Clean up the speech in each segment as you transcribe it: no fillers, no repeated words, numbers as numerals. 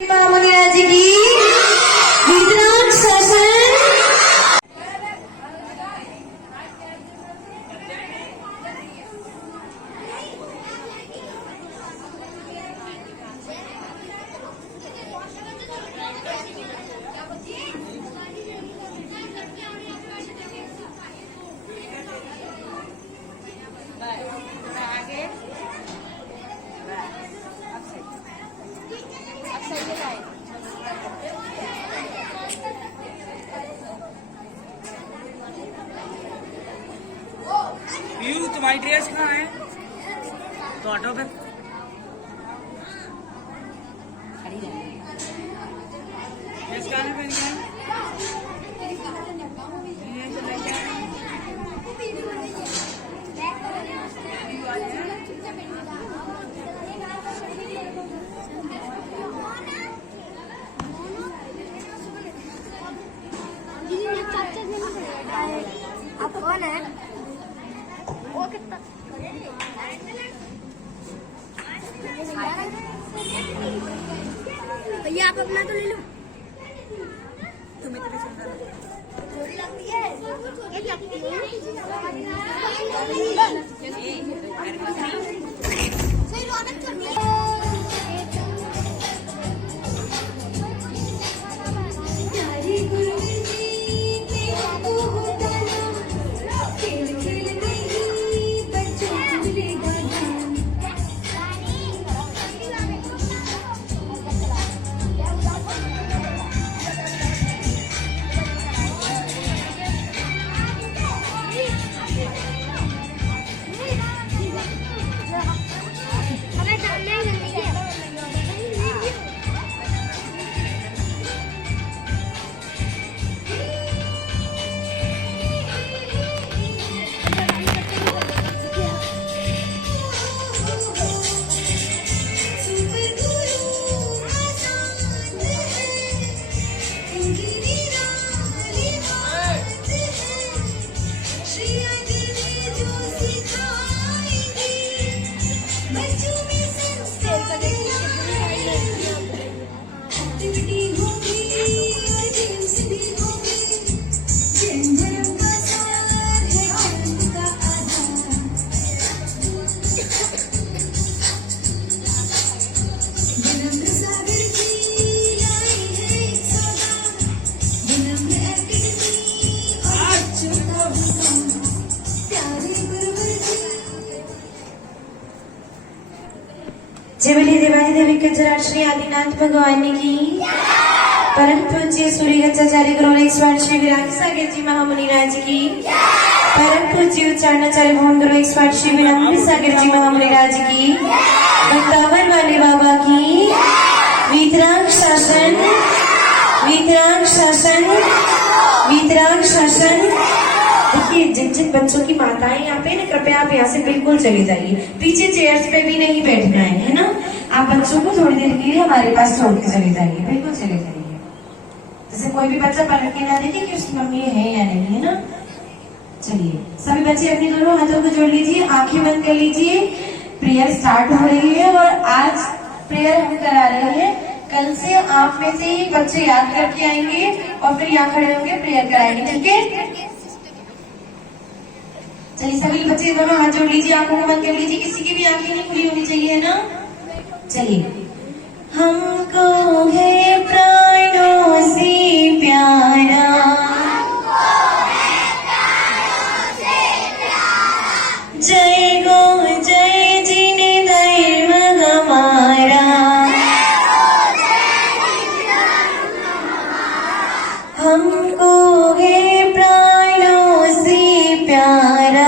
महामुनिराज की वितराग शासन। तुम्हारी ड्रेस कहाँ है? तो ऑटो पे ड्रेस कहाँ है पहन के? आप कौन है? वो कितना भैया आप अपना तो ले लो। तुम्हें तो सुंदर लगती है। ये लगती है सही रौनक करनी है। जय बोलिए देवादी देवी कचराट श्री आदिनाथ भगवान की। परम पूज्य सूर्य गच्चाचार्य गुरु स्वामी श्री विराग सागर जी महामुनिराज की। परम पूज्य उच्चारणाचार्य भवन गुरु स्वामी श्री विराग सागर जी महामुनिराज की। वृंदावन वाले बाबा की वितराग शासन, वितराग शासन, वितराग शासन। देखिए जिन जिन बच्चों की माताएं यहाँ पे ना, कृपया आप यहाँ से बिल्कुल चले जाइए। पीछे चेयर्स पे भी नहीं बैठना है ना। आप बच्चों को थोड़ी देर के लिए हमारे पास छोड़ के चले जाइए, बिल्कुल चले जाइए। जैसे कोई भी बच्चा पलट के ना देखे कि उसकी मम्मी है या नहीं, है ना। चलिए सभी बच्चे अपने दोनों हाथों को जोड़ लीजिए, आंखें बंद कर लीजिए। प्रेयर स्टार्ट हो रही है और आज प्रेयर हम करा रहे हैं। कल से आप में से ही बच्चे याद करके आएंगे और फिर यहाँ खड़े होंगे प्रेयर कराएंगे, ठीक है। चलिए सभी बच्चे दोनों हाथ जोड़ लीजिए, आंखों को बंद कर लीजिए। किसी की भी आंखें नहीं खुली होनी चाहिए, है ना। चलिए। हमको है प्राणों से प्यारा, जय गो जय जिन धर्म हमारा। हमको है प्राणों से प्यारा,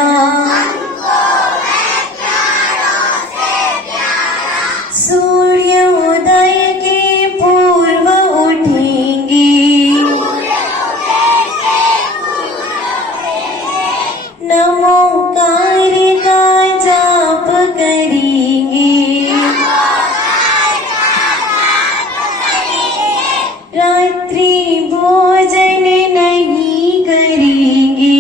सूर्योदय के पूर्व उठेंगे, नमोकार का जाप करेंगे, रात्रि भोजन नहीं करेंगे,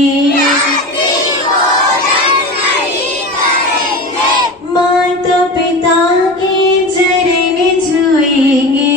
माता पिता के चरण छुएंगे,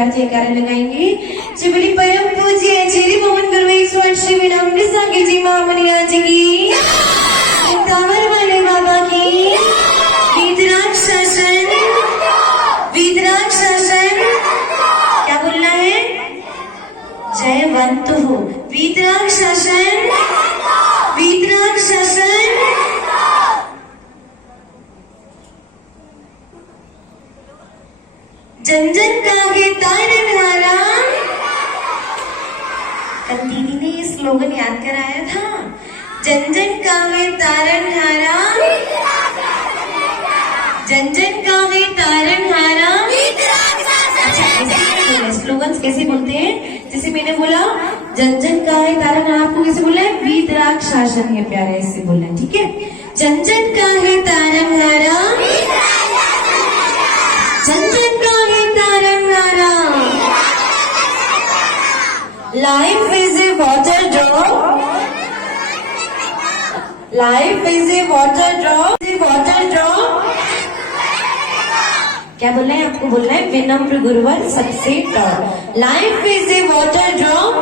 जोरदार जयकारा लगाएंगे। जो बड़ी परम पूज्य आचार्य मोहन गुरु ईश्वर श्री विनम्र सागे जी महामुनि राज की, कांवर वाले बाबा की, वीतराग शासन, वीतराग शासन, क्या बोलना है? जयवंत हो। वीतराग शासन, वीतराग शासन। जन जन काहे तारनहारा। कल दीदी ने ये स्लोगन याद कराया था। जन जन काहे तारनहारा, जन जन काहे तारनहारा। अच्छा, कैसे स्लोगन कैसे बोलते हैं? जैसे मैंने बोला जन जन काहे तारनहारा, आपको कैसे बोलना है? वीतराग शासन है प्यारा, ऐसे बोलना है, ठीक है? जन जन काहे तारनहारा, जन जन काहे तारनहारा। Life is a water drop, life is a water drop, water drop। क्या बोलना है आपको? बोलना है विनम्र गुरुवर सबसे top. Life is a water drop.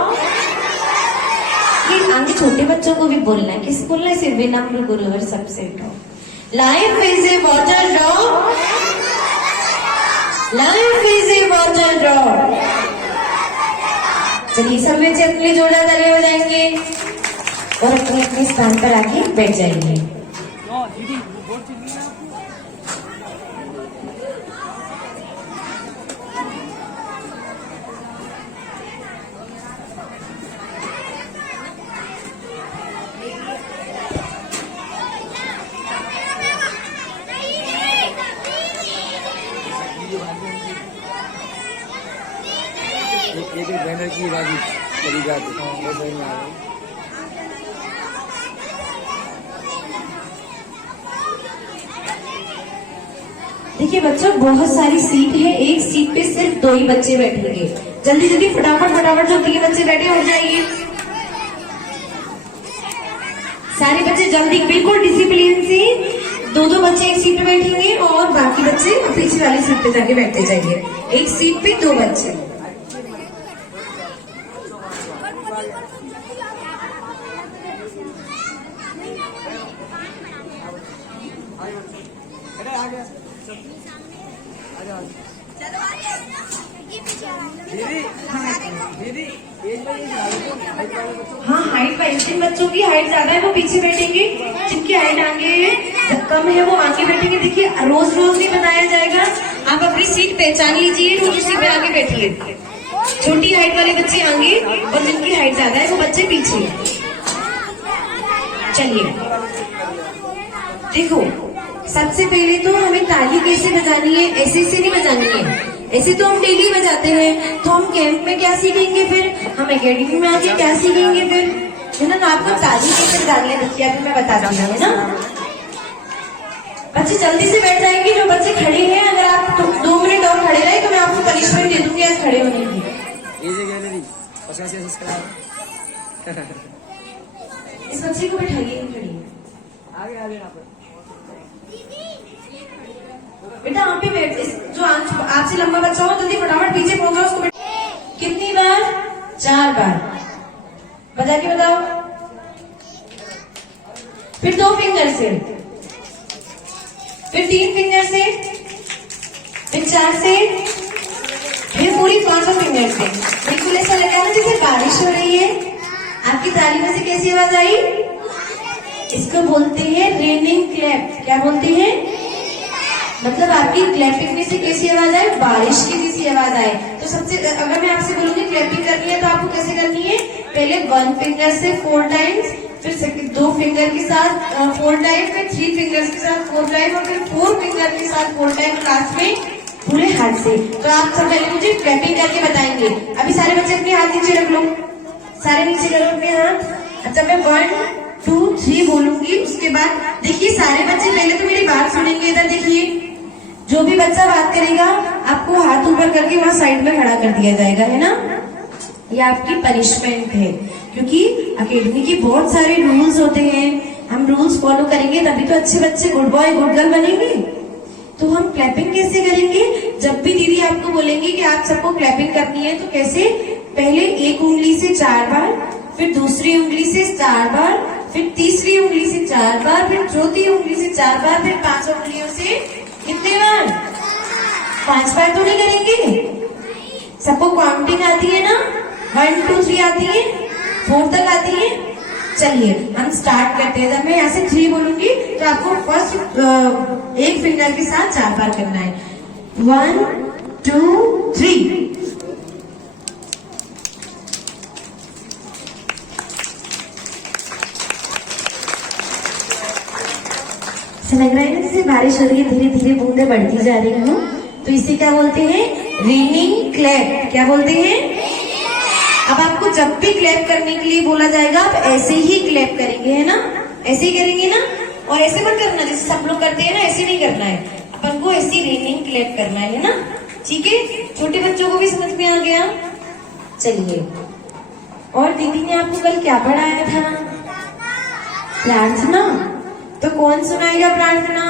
ये आगे छोटे बच्चों को भी बोलना है। किस बोलना है? सिर्फ विनम्र गुरुवर सबसे top. Life is a water drop, life is a water drop. चलिए सब बच्चे अपने लिए जोरदार तालियां बजाएंगे और अपने अपने स्थान पर आके बैठ जाएंगे। दीदी बोर्ड चल रही है आपको। एक बैनर की राजी चली जाती है। देखिए बच्चों, बहुत सारी सीट है, एक सीट पे सिर्फ 2 ही बच्चे बैठेंगे। जल्दी जल्दी फटाफट फटाफट जो 3 बच्चे बैठे हो जाइए। सारे बच्चे जल्दी, बिल्कुल डिसिप्लिन से 2-2 बच्चे एक सीट पे बैठेंगे और बाकी बच्चे पीछे वाली सीट पे जाके बैठते जाइए। एक सीट पे 2 बच्चे। हाँ, हाइट वाइज जिन बच्चों की हाइट ज्यादा है वो पीछे बैठेंगे, जिनकी हाइट आगे कम है वो आगे बैठेंगे। देखिए रोज रोज नहीं बताया जाएगा, आप अपनी सीट पहचान लीजिए, रोज उसी पे आगे बैठिए। छोटी हाइट वाले बच्चे आगे और जिनकी हाइट ज्यादा है वो बच्चे पीछे। चलिए देखो, सबसे पहले तो हमें ताली कैसे बजानी है, ऐसे से नहीं बजानी है। ऐसे तो हम डेली बजाते हैं, तो हम कैंप में क्या सीखेंगे, फिर हम एकेडमी में आके क्या सीखेंगे फिर, है ना? आपको ताली कैसे बजानी है देखिए, अभी मैं बताती हूँ, है ना? बच्चे जल्दी से बैठ जाएंगे। जो बच्चे खड़े हैं, अगर आप 2 मिनट और खड़े रहे तो मैं आपको पनिशमेंट दे दूंगी आज खड़े होने की। इस बच्चे को बैठाइए, खड़ी आगे बेटा, आप भी बैठ। जो आपसे लंबा बच्चा हो जल्दी फटाफट पीछे पहुंचो, उसको कितनी बार? 4 बार बजा के बताओ। फिर 2 फिंगर से, फिर 3 फिंगर से, फिर 4 से, फिर पूरी 5 फिंगर से। बिल्कुल ऐसा लगा ना जैसे बारिश हो रही है। आपकी ताली में से कैसी आवाज आई? इसको बोलते हैं रेनिंग क्लैप। क्या बोलते हैं? मतलब आपकी क्लैपिंग में से कैसी आवाज आए? बारिश की जैसी आवाज आए। तो सबसे, अगर मैं आपसे बोलूंगी क्लैपिंग करनी है तो आपको कैसे करनी है? पहले 1 फिंगर से 4 टाइम्स, फिर 2 फिंगर के साथ 4 टाइम, फिर 3 फिंगर्स के साथ 4 टाइम और फिर 4 फिंगर के साथ 4 टाइम, लास्ट में पूरे हाथ से। तो आप सब पहले मुझे क्लैपिंग करके बताएंगे। अभी सारे बच्चे अपने हाथ नीचे रख लो, सारे नीचे करो अपने हाथ। अच्छा, मैं 1 2 3 बोलूंगी, उसके बाद देखिए सारे बच्चे पहले तो मेरी बात सुनेंगे। इधर देखिए, जो भी बच्चा बात करेगा आपको हाथ ऊपर करके वहां साइड में खड़ा कर दिया जाएगा, है ना? ये आपकी पनिशमेंट है, क्योंकि अकेडमी के बहुत सारे रूल्स होते हैं। हम रूल्स फॉलो करेंगे तभी तो अच्छे बच्चे गुड बॉय गुड गर्ल बनेंगे। तो हम क्लैपिंग कैसे करेंगे? जब भी दीदी आपको बोलेंगे कि आप सबको क्लैपिंग करनी है, तो कैसे, पहले एक उंगली से 4 बार, फिर दूसरी उंगली से 4 बार, फिर तीसरी उंगली से 4 बार, फिर चौथी उंगली से 4 बार, फिर 5 उंगलियों से कितने बार? 5 बार तो नहीं करेंगे? सबको काउंटिंग आती है ना? 1 2 3 आती है, 4 तक आती है? चलिए हम स्टार्ट करते हैं। जब मैं यहाँ से 3 बोलूंगी तो आपको फर्स्ट एक फिंगर के साथ 4 बार करना है। 1 2 3। ऐसा लग रहा है ना जैसे बारिश हो रही है, धीरे धीरे बूंदे बढ़ती जा रही हूँ। तो इसे क्या बोलते हैं? Raining clap. क्या बोलते हैं? अब आपको जब भी क्लैप करने के लिए बोला जाएगा, आप ऐसे ही क्लैप करेंगे, है ना? ऐसे ही करेंगे ना? और ऐसे मत करना जैसे सब लोग करते हैं ना, ऐसे नहीं करना है। अपन को ऐसी रेनिंग क्लैप करना है ना? ठीक है, छोटे बच्चों को भी समझ में आ गया। चलिए, और दीदी ने आपको कल क्या पढ़ाया था? प्रार्थना। तो कौन सुनाएगा प्रार्थना?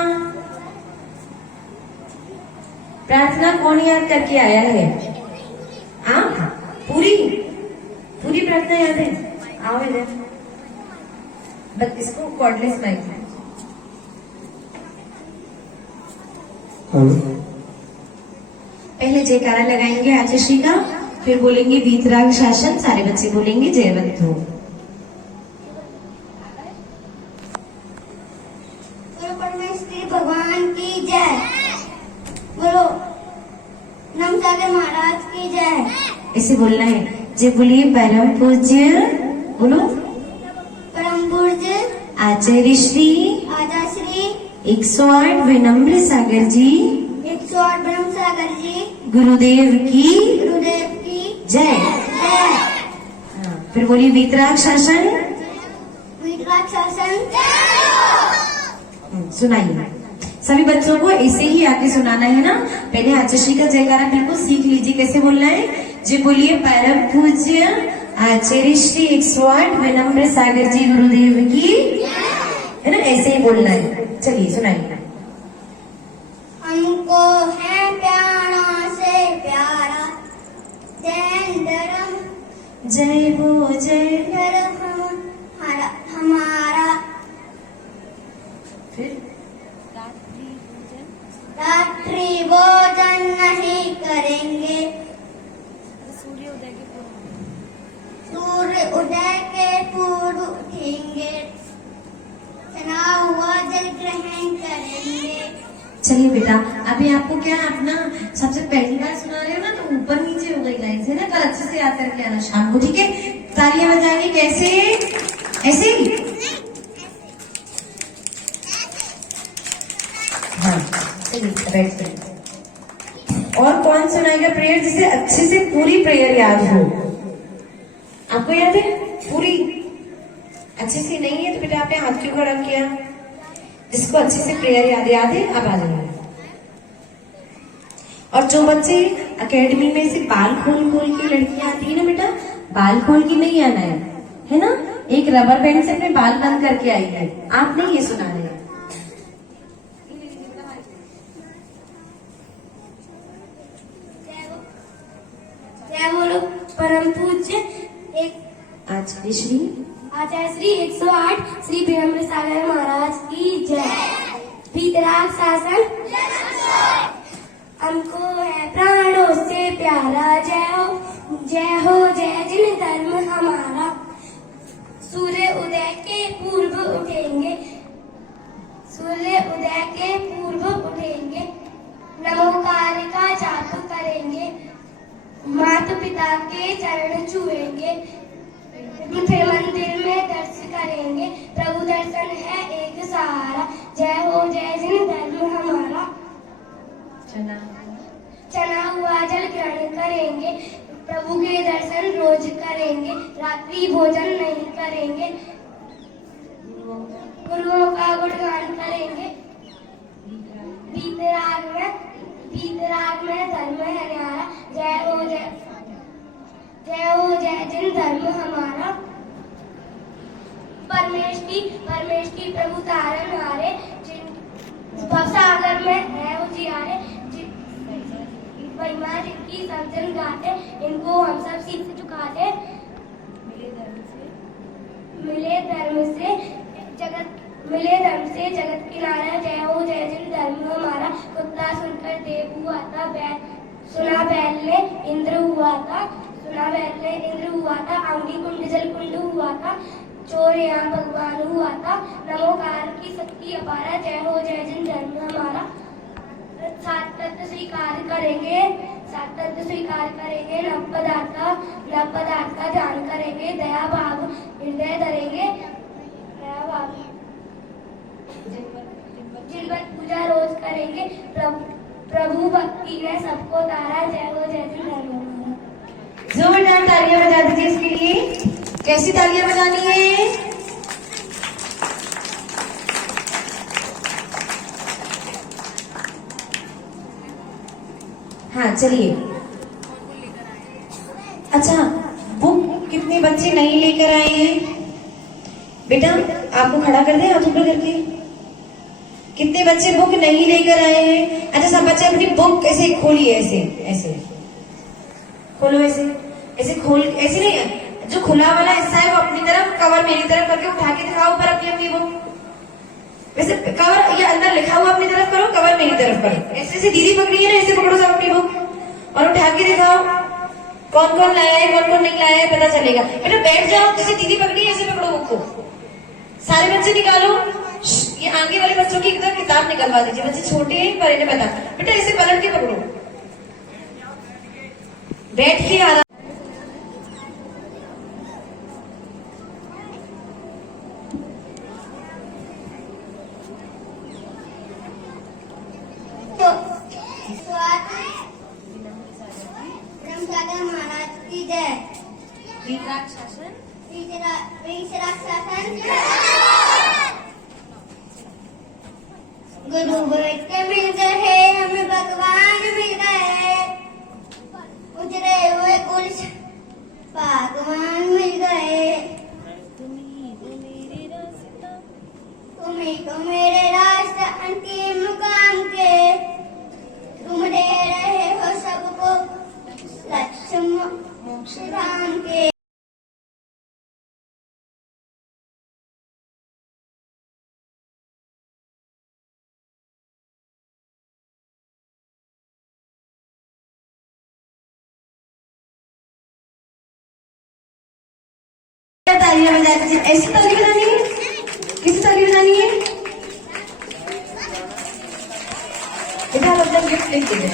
प्रार्थना कौन याद करके आया है? आप पूरी पूरी प्रार्थना याद है? आओ इधर, बस इसको कॉर्डलेस माइक है। पहले जयकारा लगाएंगे आचर्षी का, फिर बोलेंगे वीतराग शासन, सारे बच्चे बोलेंगे जयवंत हो। परमेश्वरी भगवान की जय। बोलो नमसागर महाराज की जय। ऐसे बोलना है। जय बोलिए परम पूज्य, बोलो परम पूज्य आचार्य श्री आचार्य श्री 108 विनम्र सागर जी 108 ब्रह्म सागर जी गुरुदेव की जय। जय। फिर बोलिए वीतराग शासन। वीतराग शासन। सुनाइए सभी बच्चों को, ऐसे ही आके सुनाना है ना। पहले आचार्य का जयकारा बिल्कुल सीख लीजिए कैसे बोलना है। जी बोलिए परम पूज्य आचार्य श्री 108 विनम्र सागर जी गुरुदेव की, है ना? ऐसे ही बोलना है। चलिए सुनाइए। हमको है प्यारा से प्यारा जैन धर्म, जय हो जय। धर्म हमारा। फिर रात्रि भोजन नहीं करेंगे, सूर्य उदय के पूर्व उठेंगे, चना हुआ जल ग्रहण करेंगे। चलिए बेटा, अभी आपको क्या अपना सबसे पहली बार सुना रहे हो ना, तो ऊपर नीचे हो गई लाइन से ना, कल अच्छे से याद करके आना शाम को, ठीक है? तालियां बजाएंगे कैसे? ऐसे ही। हाँ चलिए बैठ जाइए। और कौन सुनाएगा प्रेयर जिसे अच्छे से पूरी प्रेयर याद हो? आपको याद है पूरी? अच्छे से नहीं है तो बेटा आपने हाथ क्यों खड़ा किया? जिसको अच्छे से प्रेयर याद है अब आ जाइए। और जो बच्चे एकेडमी में से बाल खोल खोल के लड़कियां आती है ना बेटा, बाल खोल के नहीं आना है ना? एक रबर बैंड से अपने बाल बंद करके आई है, आप नहीं ये सुना रहे। जय बोलो परम पूज्य आचार्य श्री 108 श्री विनम्र सागर महाराज की जय। वीतराग शासन। हमको है प्राणों से प्यारा जय हो जय जिन धर्म हमारा। सूर्य उदय के पूर्व उठेंगे, सूर्य उदय के पूर्व उठेंगे, नमोकार का जाप करेंगे, माता पिता के चरण छुएंगे, फिर मंदिर में दर्शन करेंगे, प्रभु दर्शन है एक सहारा। जय हो जय जिन धर्म हमारा। चना हुआ जल ग्रहण करेंगे, प्रभु के दर्शन रोज करेंगे, रात्रि भोजन नहीं करेंगे, गुरुओं का गुणगान करेंगे, वीतराग में धर्म है न्यारा। जय हो जय जिन धर्म हमारा। परमेष्टि प्रभु तारन हारे, जिन भवसागर में है उजियारे, महिमा जिनकी सब जन गाते, इनको हम सब शीश झुकाते। मिले धर्म से जगत किनारा, जय हो जय जन धर्म हमारा। कुत्ता सुनकर देव हुआ था, सुना बैल ने इंद्र हुआ था, अंगी कुंड जल कुंड हुआ था, चोर यहाँ भगवान हुआ था। नमोकार की शक्ति अपारा, जय हो जय जन धर्म हमारा। सात तत्व स्वीकार करेंगे, नव पदार्थ का ध्यान करेंगे, दया भाव हृदय धरेंगे, जिनपद पूजा रोज करेंगे। प्रभु भक्ति ने सबको तारा, जय हो जय जन धर्म हमारा। जोरदार तालियां बजा दीजिए इसके लिए। कैसी तालियां बजानी है? हाँ चलिए। अच्छा, बुक कितने बच्चे नहीं लेकर आए हैं? बेटा आपको खड़ा कर दे हाथ ऊपर करके। कितने बच्चे बुक नहीं लेकर आए हैं? अच्छा सब बच्चे अपनी बुक ऐसे खोलिए, ऐसे खोलो, ऐसे खोल, ऐसे नहीं है, जो खुला वाला हिस्सा है वो अपनी तरफ, कवर मेरी तरफ करके उठा के दिखाओ ऊपर अपनी बुक। वैसे कवर ये अंदर लिखा हुआ अपनी तरफ करो, कवर मेरी तरफ करो। ऐसे दीदी पकड़ी है ना, ऐसे पकड़ो सब अपनी बुक और उठा के दिखाओ कौन कौन लाया है, कौन कौन नहीं लाया है, पता चलेगा। बेटा बैठ जाओ, जैसे दीदी पकड़ी है ऐसे पकड़ो बुक को। सारे बच्चे निकालो, ये आगे वाले बच्चों की एकदम किताब निकलवा दीजिए, बच्चे छोटे हैं पर इन्हें पता। बेटा ऐसे पलट के पकड़ो, बैठ के आराम। महाराज की जय। गुरु बेटे मिल गए, हमें भगवान मिल गए, उजरे हुए कुछ भगवान मिल गए। तुम्ही तो मेरे रास्ते अंतिम मुकाम के, तुम दे रहे हो सबको लक्ष्य मोक्ष धाम के। तालियां बजा दीजिए। ऐसी ताली बजानी है? किसी ताली बजानी है? बेटा आप अपना गिफ्ट लिख दीजिए।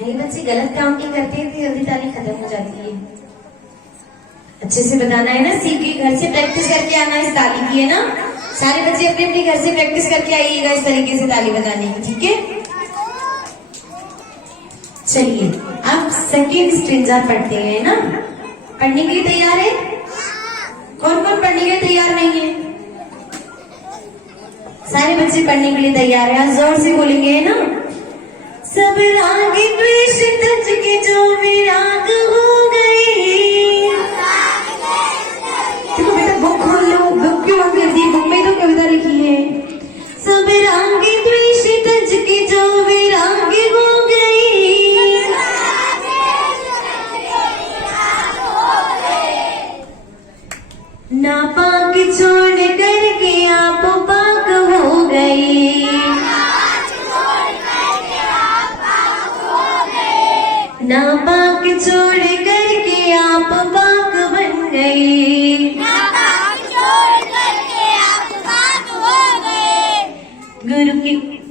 ये बच्चे गलत काउंटिंग करते हैं तो जल्दी ताली खत्म हो जाती है। अच्छे से बताना है ना, सीख के घर से प्रैक्टिस करके आना इस ताली की, है ना? सारे बच्चे अपने अपने घर से प्रैक्टिस करके आइएगा इस तरीके से ताली बजाने की, ठीक है? चलिए अब सेकेंड स्ट्रेंजा पढ़ते हैं ना। पढ़ने के लिए तैयार है? कौन कौन पढ़ने के लिए तैयार नहीं है? सारे बच्चे पढ़ने के लिए तैयार है, जोर से बोलेंगे, है ना? सब राग द्वेष तज के जो विराग हो गए। देखो बेटा बुक खोल लो, बुक क्यों बंद कर दी? बुक में तो कविता लिखी है। सब राग द्वेष तज के जो विराग हो गए, नापाक छोड़ करके आप पाक हो गए। नापाक छोड़ करके आप पाक बन गए।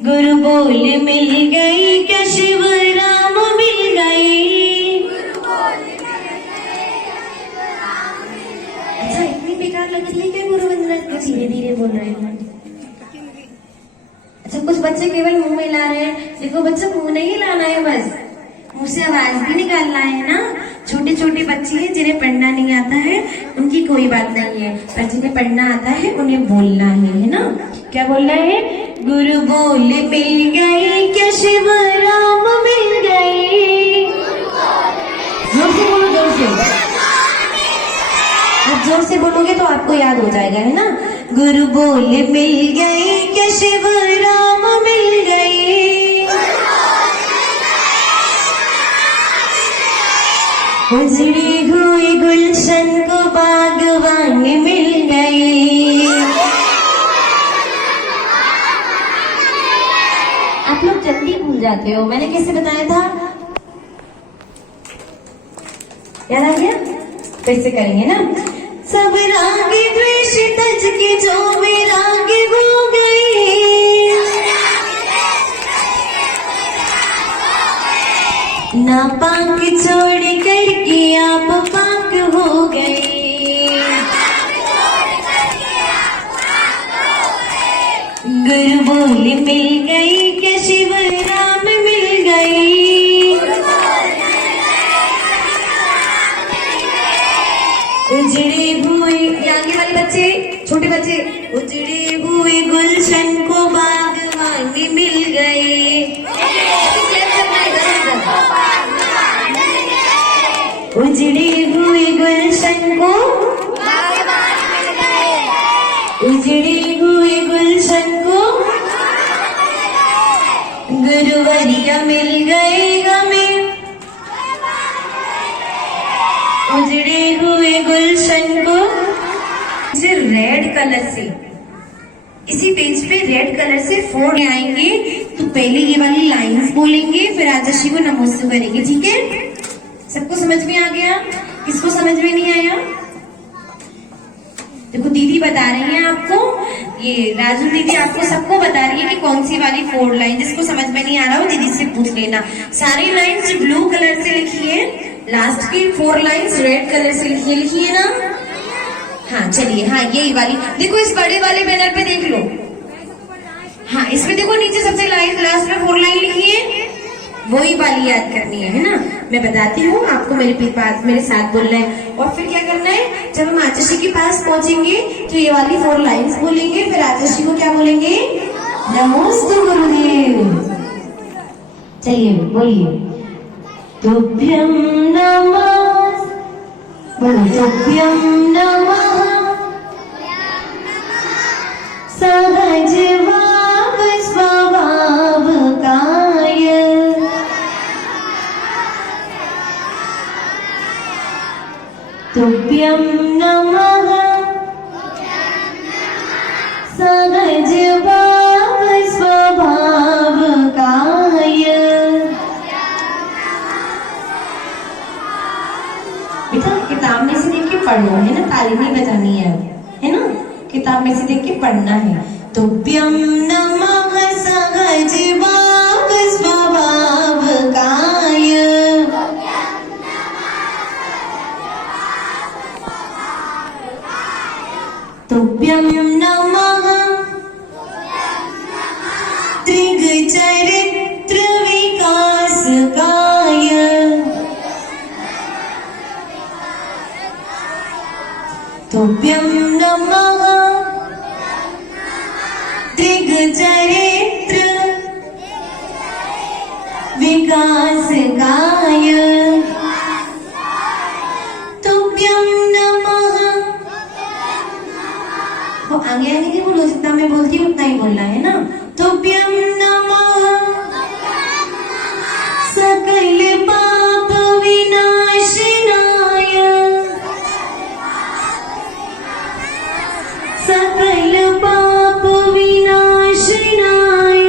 गुरु बोल मिल गई, क्या शिव राम मिल गई। अच्छा इतनी बेकार लग रही है क्या गुरु वंदना? धीरे धीरे बोल रहे हैं। अच्छा कुछ बच्चे केवल मुंह में ला रहे हैं। देखो बच्चा मुंह नहीं लाना है, बस मुंह से आवाज भी निकालना है ना। छोटे छोटे बच्चे हैं जिन्हें पढ़ना नहीं आता है उनकी कोई बात नहीं है, पर जिन्हें पढ़ना आता है उन्हें बोलना है ना? क्या बोलना है? गुरु बोल मिल गए, क्या शिव राम मिल गए। जोर से बोलो, जोर से। आप जोर से बोलोगे तो आपको याद हो जाएगा, है ना? गुरु बोल मिल गए क्या शिव राम मिल गए। उजड़े हुए गुलशन को बागवान मिल गए। आप लोग जल्दी भूल जाते हो, मैंने कैसे बताया था, याद आ गया? फिर से करेंगे ना। सब राग द्वेष तज के जो विराग हो गए, ना पाक छोड़ करके आप पाक हो गए। गुरु बोल मिल गई क्या शिव राम मिल गई। उजड़े हुए, ये आगे वाले बच्चे, छोटे बच्चे, उजड़े हुए गुलशन को बागवान मिल गए। उजड़े हुए गुलशन को, उजड़े हुए गुलशन को गुरुवरिया मिल गए हमें। उजड़े हुए गुलशन को रेड कलर से, इसी पेज पे रेड कलर से 4 आएंगे। तो पहले ये वाली लाइंस बोलेंगे, फिर राजर्षि को नमोस्तु करेंगे, ठीक है? सबको समझ में आ गया? किसको समझ में नहीं आया? देखो दीदी बता रही हैं आपको, ये राजू दीदी आपको सबको बता रही है कि कौन सी वाली 4 लाइन। जिसको समझ में नहीं आ रहा हो दीदी से पूछ लेना। सारी लाइंस ब्लू कलर से लिखिए, लास्ट की 4 लाइंस रेड कलर से लिखिए, लिखिए ना। हाँ चलिए, हाँ यही वाली देखो, इस बड़े वाले बैनर पे देख लो। हाँ इसमें देखो नीचे सबसे लास्ट में 4 लाइन लिखी है, वही वाली याद करनी है ना। मैं बताती हूँ आपको, मेरे पास मेरे साथ बोलना है। और फिर क्या करना है, जब हम आचार्य के पास पहुंचेंगे तो ये वाली 4 लाइंस बोलेंगे, फिर आचार्य को क्या बोलेंगे, नमोस्तु गुरुदेव। चलिए बोलिए, तुभ्यं नमः, बोलो तुभ्यं नमः। सहज भाव स्वभाव काय, तुभ्यं नमः। सहज भाव स्वभाव काय। बेटा किताब में से देख के पढ़ो, है ना, ताली नहीं बजानी है ना, किताब में से देख के पढ़ना है। तुभ्यं नमः सहज भाव स्वभाव काय। तुभ्यं नमः त्रिग चरित्र विकास काय। तुभ्यं नमः त्रिग चरित्र विकास काय। तुभ्यं नमः, वो आगे आगे नहीं बोलो, जितना मैं बोलती हूँ उतना ही बोलना है ना। तुभ्यं नमः सकल पाप विनाशनाय। सकल पाप विनाशनाय।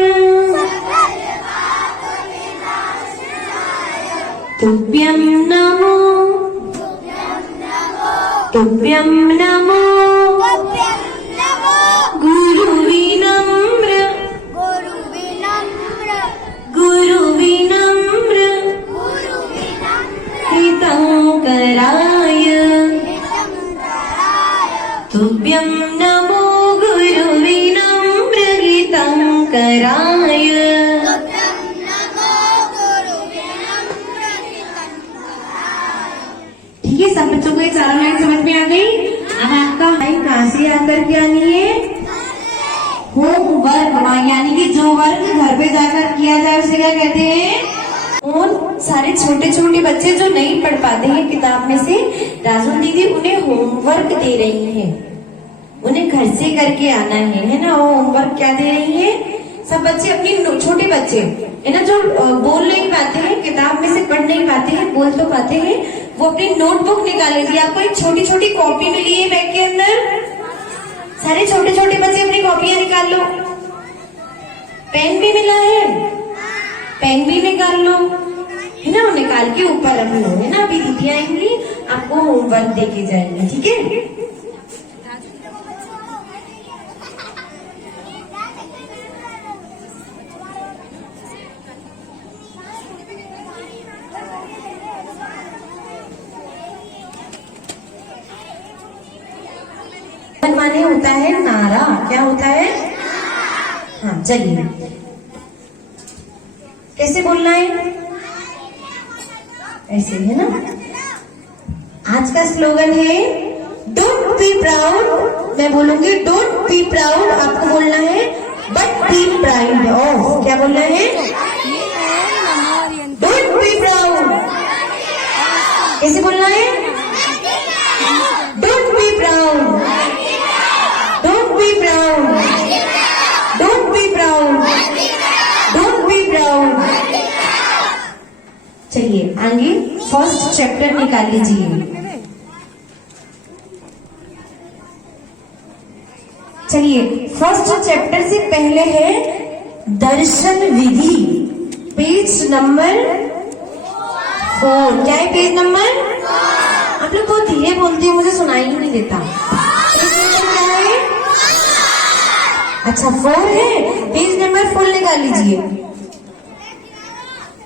तुभ्यं नमो, तुभ्यं नमो गुरु विनम्र, गुरु विनम्र हितंकराय। तुभ्यं नमो गुरु विनम्र हितंकराय। ठीक है, सब बच्चों को ये 4 लाइन समझ में आ गई। अब आपका लाइन कहाँ से याद करके आनी है, होमवर्क, यानी कि जो वर्क घर पे जाकर किया जाए उसे क्या कहते हैं। और सारे छोटे छोटे बच्चे जो नहीं पढ़ पाते हैं किताब में से, राजू दीदी उन्हें होमवर्क दे रही हैं। उन्हें घर से करके आना है ना। वो होमवर्क क्या दे रही है, सब बच्चे अपनी छोटे बच्चे है ना, जो बोल नहीं पाते हैं, किताब में से पढ़ नहीं पाते हैं, बोल तो पाते हैं, वो अपनी नोटबुक निकाल लीजिए। आपको एक छोटी छोटी कॉपी मिली है बैग के अंदर, सारे छोटे छोटे बच्चे अपनी कॉपियां निकाल लो। पेन भी मिला है, पेन भी निकाल लो है ना, निकाल के ऊपर रख लो है ना। अभी दीदी आएंगी, आपको होमवर्क देके जाएंगे, ठीक है। माने होता है नारा, क्या होता है? हाँ चलिए, कैसे बोलना है? ऐसे है ना। आज का स्लोगन है डोंट बी प्राउड। मैं बोलूंगी डोंट बी प्राउड, आपको बोलना है बट बी प्राउड ऑफ। क्या बोलना है? Don't be proud. कैसे बोलना है? Don't be proud, don't be proud, don't be proud, don't be proud. चलिए आगे फर्स्ट चैप्टर निकाल लीजिए। चलिए फर्स्ट चैप्टर से पहले है दर्शन विधि, पेज नंबर 4। क्या है पेज नंबर? आप लोग बहुत धीरे बोलते हैं, मुझे सुनाई ही नहीं देता। पेज नंबर क्या है? अच्छा 4 है, पेज नंबर 4 निकाल लीजिए।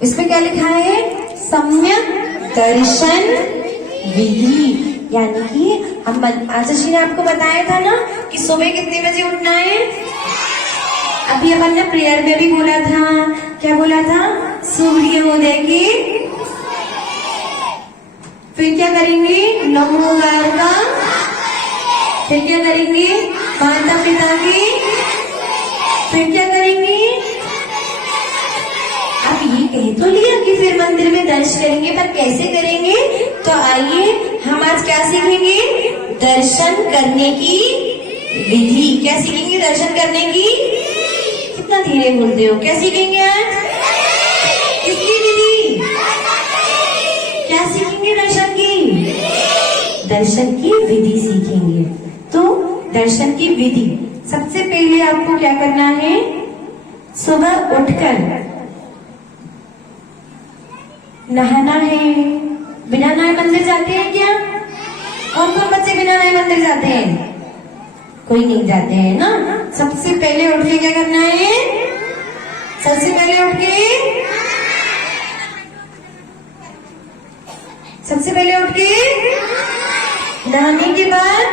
इसमें क्या लिखा है? सम्यक दर्शन विधि। यानी कि हम आचार्य ने आपको बताया था ना कि सुबह कितने बजे उठना है। अभी अपन ने प्रेयर में भी बोला था, क्या बोला था? सूर्योदय के फिर क्या करेंगे? नमोकार का, फिर क्या करेंगे? माता पिता की, फिर क्या करेंगे? अब ये कह तो लिया कि फिर मंदिर में दर्शन करेंगे, पर कैसे करेंगे? तो आइए हम आज क्या सीखेंगे? दर्शन करने की विधि। क्या सीखेंगे? दर्शन करने की। कितना धीरे बोलते हो? क्या सीखेंगे आज? किसकी विधि? क्या सीखेंगे? दर्शन की, दर्शन की विधि सीखेंगे। तो दर्शन की विधि, सबसे पहले आपको क्या करना है? सुबह उठकर नहाना है। बिना नहाए मंदिर जाते हैं क्या? कौन कौन बच्चे बिना नहाए मंदिर जाते हैं? कोई नहीं जाते हैं ना। सबसे पहले उठ के क्या करना है? सबसे पहले उठ के, सबसे पहले उठ के नहाने के बाद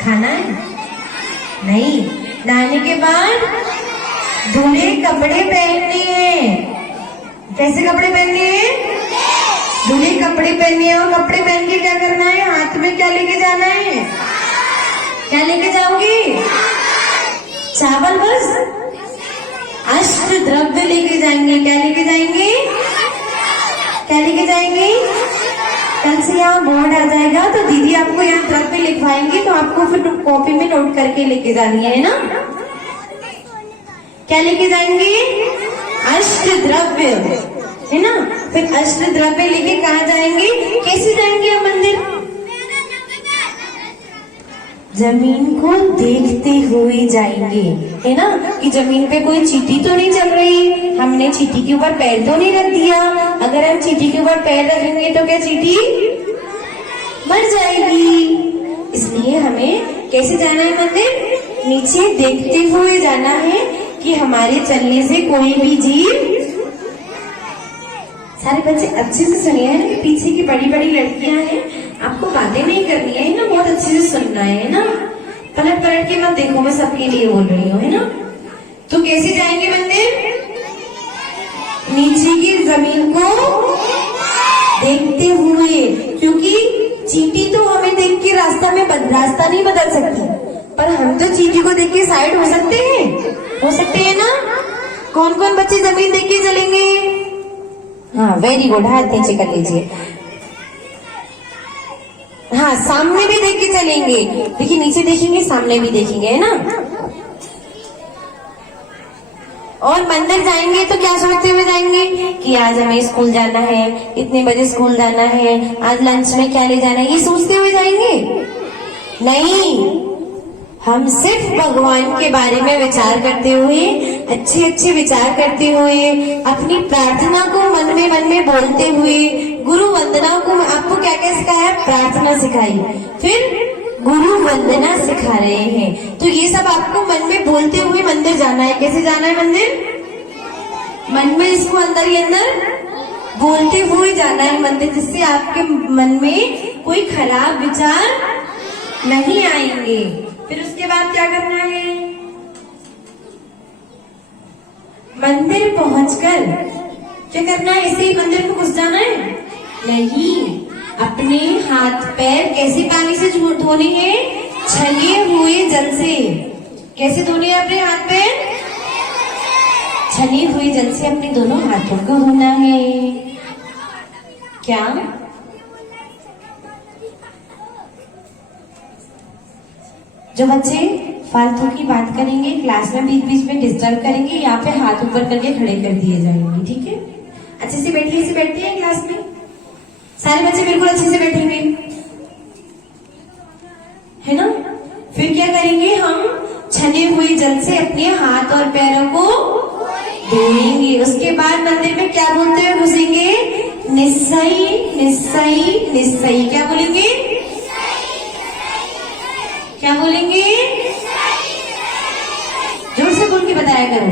खाना है? नहीं, नहाने के बाद धुले कपड़े पहनने हैं। कैसे कपड़े पहनने हैं? धुले कपड़े पहनने हैं। और कपड़े पहन के क्या करना है? हाथ में क्या लेके जाना है? क्या लेके जाओगे? चावल बस? अष्ट द्रव्य लेके जाएंगे। क्या लेके जाएंगे? क्या लेके जाएंगे? कल से यहाँ बोर्ड आ जाएगा तो दीदी आपको यहाँ द्रव्य लिखवाएंगे, तो आपको फिर कॉपी में नोट करके लेके जानी है ना। क्या लेके जाएंगे? अष्ट द्रव्य है ना। फिर अष्ट द्रव्य लेके कहाँ जाएंगे? कैसे जाएंगे हम मंदिर? जमीन को देखते हुए जाएंगे, है ना, कि जमीन पे कोई चींटी तो नहीं चल रही, हमने चींटी के ऊपर पैर तो नहीं रख दिया। अगर हम चींटी के ऊपर पैर रखेंगे तो क्या चींटी मर जाएगी? इसलिए हमें कैसे जाना है मंदिर? नीचे देखते हुए जाना है कि हमारे चलने से कोई भी जीव। सारे बच्चे अच्छे से सुनिए है ना, पीछे की बड़ी बड़ी लड़कियां हैं, आपको बातें नहीं करनी है ना, बहुत अच्छे से सुनना है ना। पलट पलट के मत देखो, मैं सबके लिए बोल रही हूँ है ना। तो कैसे जाएंगे मंदिर? नीचे की जमीन को देखते हुए, क्योंकि चींटी तो हमें देख के रास्ता नहीं बदल सकती, पर हम तो चींटी को देख के साइड हो सकते हैं ना। कौन कौन बच्चे जमीन देख के चलेंगे? हाँ वेरी गुड, हाथ नीचे कर लीजिए। हाँ, सामने भी देख के चलेंगे। देखिए, नीचे देखेंगे, सामने भी देखेंगे, है ना। और मंदिर जाएंगे तो क्या सोचते हुए जाएंगे कि आज हमें स्कूल जाना है, इतने बजे स्कूल जाना है, आज लंच में क्या ले जाना है, ये सोचते हुए जाएंगे? नहीं, हम सिर्फ भगवान के बारे में विचार करते हुए, अच्छे अच्छे विचार करते हुए, अपनी प्रार्थना को मन में बोलते हुए, गुरु वंदना को, आपको क्या क्या सिखाया? प्रार्थना सिखाई, फिर गुरु वंदना सिखा रहे हैं। तो ये सब आपको मन में बोलते हुए मंदिर जाना है। कैसे जाना है मंदिर? मन में इसको अंदर ही अंदर बोलते हुए जाना है मंदिर, जिससे आपके मन में कोई खराब विचार नहीं आएंगे। फिर उसके बाद क्या करना है? मंदिर पहुंचकर क्या करना है? ऐसे ही मंदिर में घुस जाना है? नहीं, अपने हाथ पैर कैसे पानी से धोने हैं? छले हुए जल से। कैसे धोने हैं अपने हाथ पैर? छले हुए जल से अपने दोनों हाथों को धोना है। क्या? जो बच्चे फालतू की बात करेंगे, क्लास में बीच बीच में डिस्टर्ब करेंगे, यहाँ पे हाथ ऊपर करके खड़े कर दिए जाएंगे, ठीक है? अच्छे से बैठिए, ऐसे बैठते हैं क्लास में सारे बच्चे, बिल्कुल अच्छे से बैठेंगे, है ना। फिर क्या करेंगे? हम छने हुए जल से अपने हाथ और पैरों को धोएंगे। उसके बाद मंदिर में क्या बोलते हुए घुसेंगे? निस्सई निस्सई निस्सई। क्या बोलेंगे? क्या बोलेंगे? जोर से बोल के बताया करो।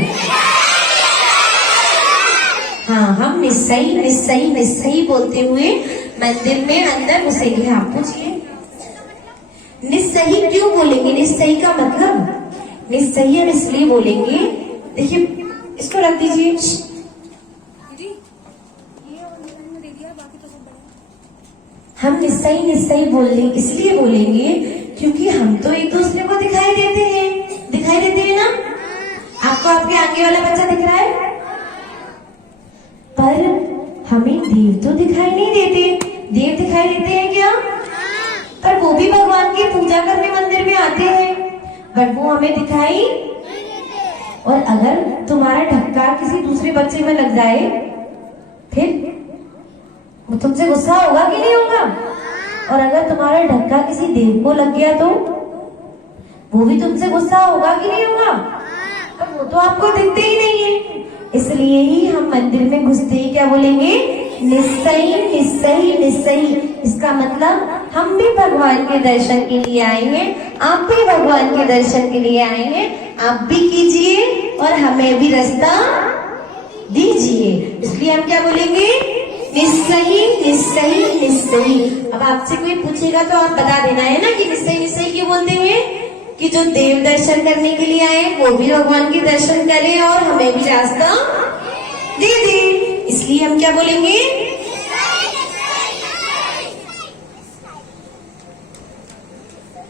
हाँ, हम निस्सई निस्सई निस्सई बोलते हुए मंदिर में अंदर घुसेंगे। आप पूछिए, निस्सही क्यों बोलेंगे? निस्सही का मतलब, निस्सही हम इसलिए बोलेंगे, देखिए इसको रख दीजिए। हम निस्सही निस्सही बोलने इसलिए बोलेंगे क्योंकि हम तो एक दूसरे को दिखाई देते हैं ना। आपको आपके आगे वाला बच्चा दिख रहा है, पर हमें देव तो दिखाई नहीं देते। देव दिखाई देते हैं क्या? पर वो भी भगवान की पूजा करने मंदिर में आते हैं, बट वो हमें दिखाई। और अगर तुम्हारा धक्का किसी दूसरे बच्चे में लग जाए, फिर वो तुमसे गुस्सा होगा कि नहीं होगा? और अगर तुम्हारा धक्का किसी देव को लग गया तो वो भी तुमसे गुस्सा होगा कि नहीं होगा? पर वो तो आपको दिखते ही नहीं है। इसलिए ही हम मंदिर में घुसते ही क्या बोलेंगे? निस्सई निस्सई निस्सई। इसका मतलब हम भी भगवान के दर्शन के लिए आएंगे, आप भी भगवान के दर्शन के लिए आएंगे। आप भी कीजिए और हमें भी रास्ता दीजिए। इसलिए हम क्या बोलेंगे? निस्सई निस्सई निस्सई। अब आपसे कोई पूछेगा तो आप बता देना है ना कि निस्सई निस्सई क्यों बोलते हैं? कि जो देव दर्शन करने के लिए आए वो भी भगवान के दर्शन करें और हमें भी रास्ता दे दे। इसलिए हम क्या बोलेंगे?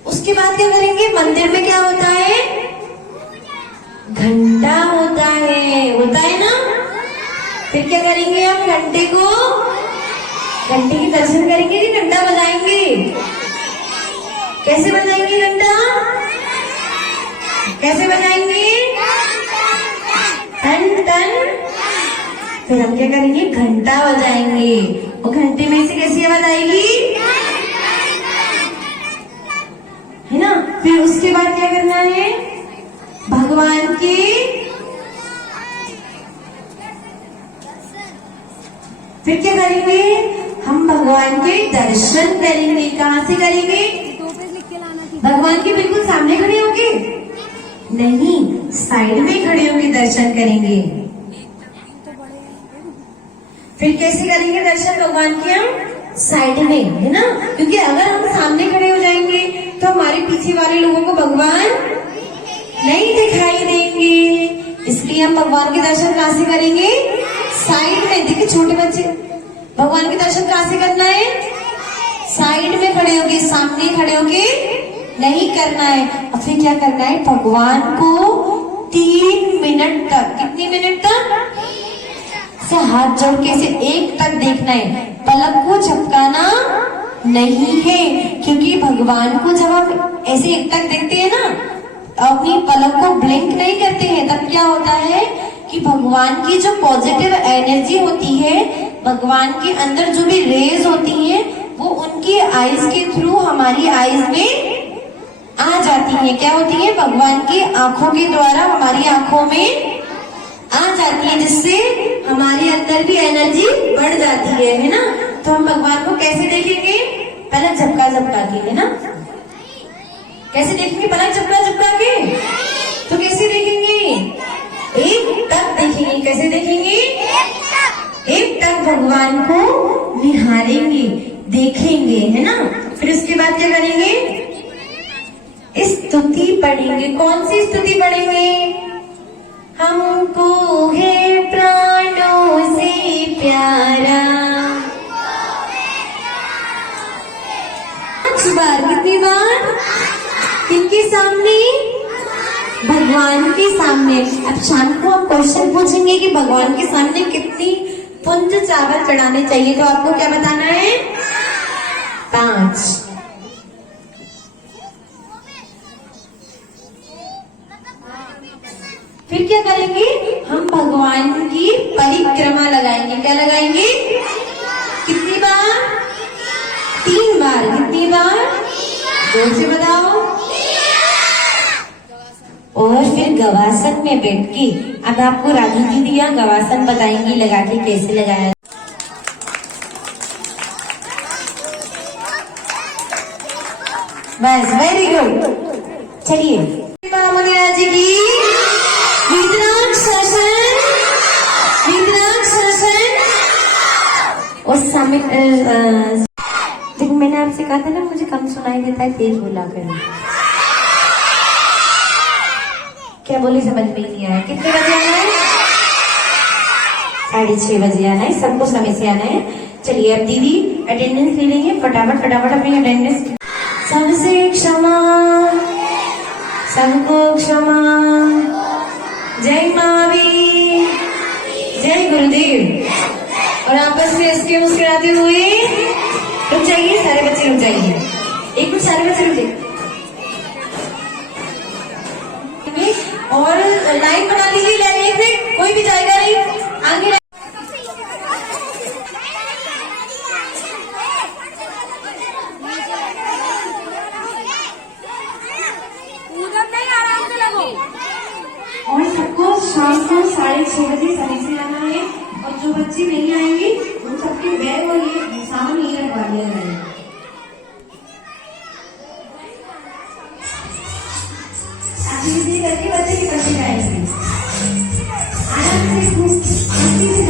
उसके बाद क्या करेंगे? मंदिर में क्या होता है? घंटा होता है ना। फिर क्या करेंगे? हम घंटे के दर्शन करेंगे कि घंटा बजाएंगे? कैसे बजाएंगे घंटा? कैसे बजाएंगे? टन टन। फिर हम क्या करेंगे? घंटा बजाएंगे। और घंटे में से कैसी आवाज आएगी? है ना। फिर उसके बाद क्या करना है? भगवान के फिर क्या करेंगे? हम भगवान के दर्शन करेंगे। कहाँ से करेंगे? भगवान के बिल्कुल सामने खड़े होंगे? नहीं, साइड में खड़े होकर दर्शन करेंगे। फिर कैसे करेंगे दर्शन भगवान के? हम साइड में, है ना। क्योंकि अगर हम सामने खड़े हो जाएंगे तो हमारे पीछे वाले लोगों को भगवान नहीं दिखाई देंगे। इसलिए हम भगवान के दर्शन कहाँ से करेंगे? साइड में। देखिए छोटे बच्चे, भगवान के दर्शन कहाँ से करना है? साइड में खड़े होके, सामने खड़े होके नहीं करना है। अब फिर क्या करना है? भगवान को 3 मिनट तक, कितनी मिनट तक? से हाथ जोड़ के से 1 तक देखना है, पलक को झपकाना नहीं है, क्योंकि भगवान को जब हम ऐसे एकटक देखते हैं ना, तो अपनी पलक को ब्लिंक नहीं करते हैं, तब क्या होता है कि भगवान की जो पॉजिटिव एनर्जी होती है, भगवान के अंदर जो भी रेज होती हैं, वो उनकी आईज के थ्रू हमारी आईज में आ जाती है। क्या होती है? भगवान की आंखों के द्वारा हमारी आंखों में आ जाती है, जिससे हमारे अंदर भी एनर्जी बढ़ जाती है ना। तो हम भगवान को कैसे देखेंगे? पलक झपका झपका के, है ना। कैसे देखेंगे? पलक झपका झपका के। तो कैसे देखेंगे? एक टक देखेंगे। कैसे देखेंगे? एक टक भगवान को निहारेंगे, देखेंगे, है ना। फिर उसके बाद क्या करेंगे? स्तुति पढ़ेंगे। कौन सी स्तुति पढ़ेंगे? हमको है प्राणों से प्यारा। 5 बार। कितनी बार? किनके सामने? भगवान के सामने। अब शाम को हम क्वेश्चन पूछेंगे कि भगवान के सामने कितनी पुंज चावल चढ़ाने चाहिए, तो आपको क्या बताना है? 5। फिर क्या करेंगे? हम भगवान की परिक्रमा लगाएंगे। क्या लगाएंगे? कितनी बार? 3 बार। कितनी बार? जोर से बताओ। और फिर गवासन में बैठ के, अब आपको राधु दीदी या गवासन बताएंगी लगा के कैसे लगाया। बस, वेरी गुड। चलिए, मुनिराज जी की उस समय लेकिन मैंने आपसे कहा था ना, मुझे कम सुनाई देता है, तेज बोला करो। क्या बोली समझ में नहीं आया। कितने बजे आना है? 6:30 बजे आना है। सबको समय से आना है। चलिए, अब दीदी अटेंडेंस ले लेंगे। फटाफट फटाफट अपनी अटेंडेंस। सबसे क्षमा, सबको क्षमा। जय महावीर, जय गुरुदेव। और आपस में इसके मुस्कुराते हुए रुक जाइए। सारे बच्चे रुक जाइए। एक मिनट, सारे बच्चे रुक जाइए और लाइन बना लीजिए। लाइन एक मिनट, कोई भी जाएगा नहीं आगे। और सबको शाम को 6:30 बजे समय से आना है। और जो बच्चे नहीं आएंगे उन सबके बैग और ये सामान यही रखवा दिया जाएगा। करके बच्चे के बच्चे जाएंगे। आराम से